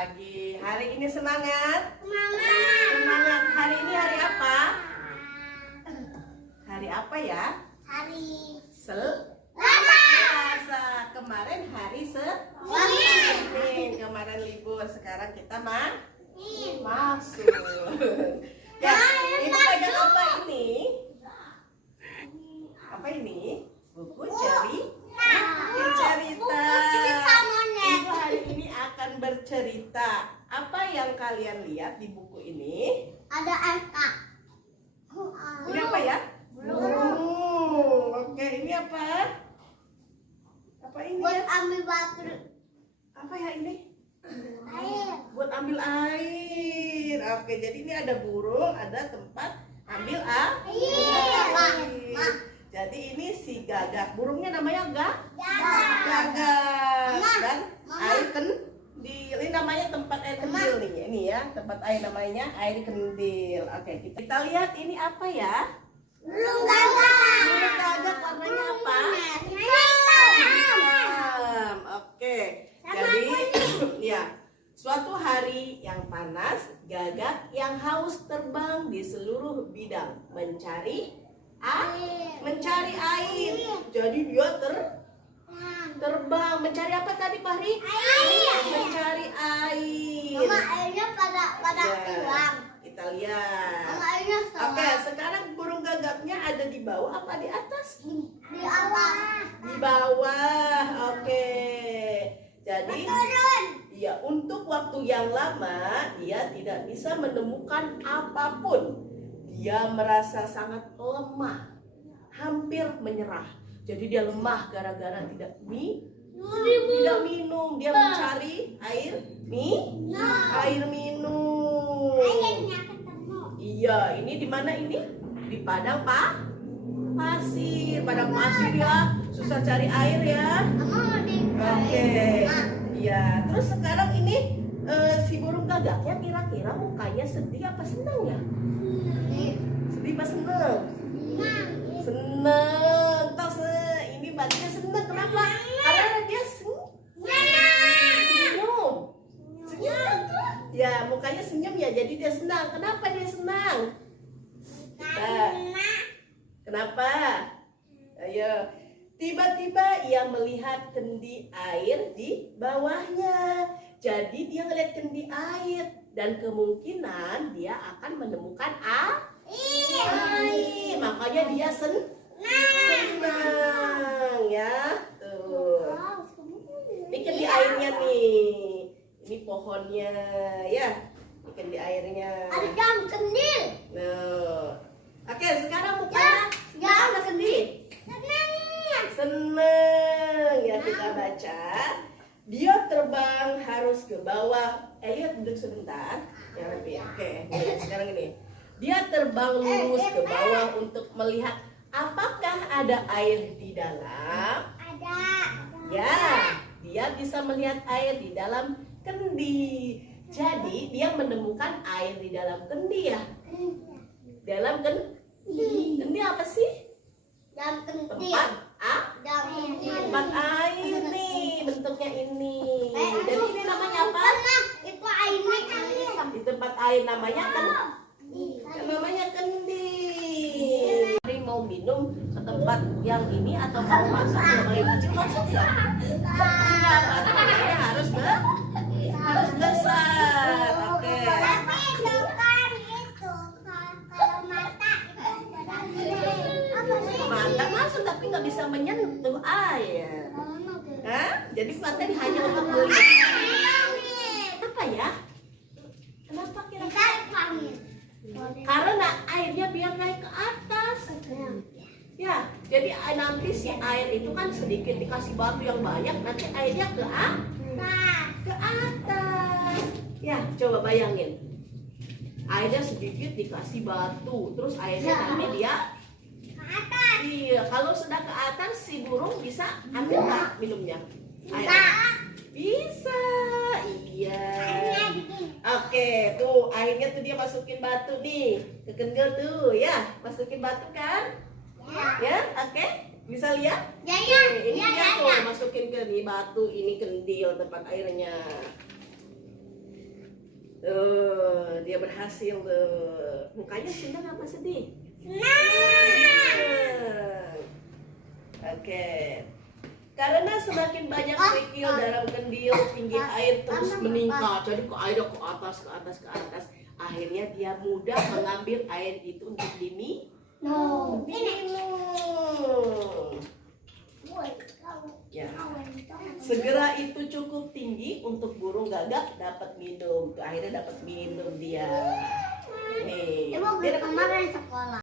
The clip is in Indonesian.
pagi. Hari ini semangat? Semangat. Semangat. Hari ini hari apa? Hari apa ya? Hari Selasa. Kemarin hari Senin. Kemarin libur. Sekarang kita masuk. Ya, ibu pegang apa ini? Apa ini? Buku cerita. Ibu hari ini akan bercerita. Apa yang kalian lihat di buku ini? Ada RK. Ini apa ya? Burung. Oke, ini apa? Apa ini Buat ya? ambil batu Apa ya ini? air. Buat ambil air. Oke, jadi ini ada burung, ada tempat ambil air. Jadi ini si gagak. Burungnya namanya gagak. Dan air kendil. Ini namanya tempat air kendil nih. Ini ya, tempat air namanya air kendil. Oke, kita lihat ini apa ya? Burung gagak. Burung gagak warnanya apa? Hitam. Oke. Jadi ya, suatu hari yang panas, gagak yang haus terbang di seluruh bidang mencari air. Jadi dia terbang mencari apa tadi, Fahri? Air. Mencari air. Mama airnya pada Ya, hilang. kita lihat. Mama airnya Oke, sekarang burung gagaknya ada di bawah apa di atas? di atas. Di bawah. Oke. Jadi Turun. ya, untuk waktu yang lama dia tidak bisa menemukan apapun. Dia merasa sangat lemah, hampir menyerah. Jadi dia lemah gara-gara tidak minum. Dia mencari air minum. Airnya ketemu. Iya, ini di mana ini? Di padang pasir. Padang pasir ya, susah cari air ya. Mama mau di Oke. Iya, terus sekarang ini si burung gagaknya kira-kira mukanya sedih apa senang ya? Sedih apa senang? Senang. Ini baliknya senang. Kenapa? Karena dia senyum. Ya, mukanya senyum ya, jadi dia senang. Kenapa dia senang? Kenapa? Ayo. Tiba-tiba ia melihat kendi air di bawahnya. Jadi dia ngeliat kendi air dan kemungkinan dia akan menemukan air. Makanya dia senang ya. Tuh. Ini kendi airnya nih. Ini pohonnya ya. Ini kendi airnya. Ada jam kendil. Nah. Oke, sekarang mukanya ada kendi. Seneng ya, kita baca. Dia terbang harus ke bawah. Lihat, duduk sebentar. Ya, Rapi. Oke, sekarang ini. Dia terbang lurus ke bawah untuk melihat apakah ada air di dalam. Ada. Ya, dia bisa melihat air di dalam kendi. Jadi dia menemukan air di dalam kendi ya. Dalam kendi apa sih? Dalam kendil. Tempat air nih, bentuknya ini. Jadi ini namanya apa? Itu airnya Di tempat air namanya namanya kendi. Hari mau minum ke tempat yang ini atau mau masuk ke air kecil, masuk nggak? Enggak, makanya harus besar. Oke. Tapi itu kan itu kalau mata itu Mata masuk tapi nggak bisa menyentuh air. Hah? Jadi mata hanya untuk melihat. Apa ya? Kenapa kira-kira? Karena airnya biar naik ke atas. Ya, jadi nanti si air itu kan sedikit dikasih batu yang banyak, nanti airnya ke atas. Ya, coba bayangin. Airnya sedikit dikasih batu, terus airnya nanti dia atas. iya, kalau sudah ke atas si burung bisa ambil nggak minumnya? Bisa. Iya. Oke, tuh airnya tuh dia masukin batu nih ke kendil tuh ya, masukin batu kan? Ya, oke. Bisa lihat? Ya. Ini dia tuh masukin ke nih batu, ini kendil tempat airnya. Dia berhasil tuh. Mukanya senang apa sedih? Oke. Karena semakin banyak kerikil dalam kendil, tinggi air terus meningkat. Jadi ke air ke atas, ke atas, ke atas. Akhirnya dia mudah mengambil air itu untuk diminum. Ya. Segera itu cukup tinggi untuk burung gagak dapat minum. Akhirnya dapat minum dia. Nih. Ibu kemarin sekolah.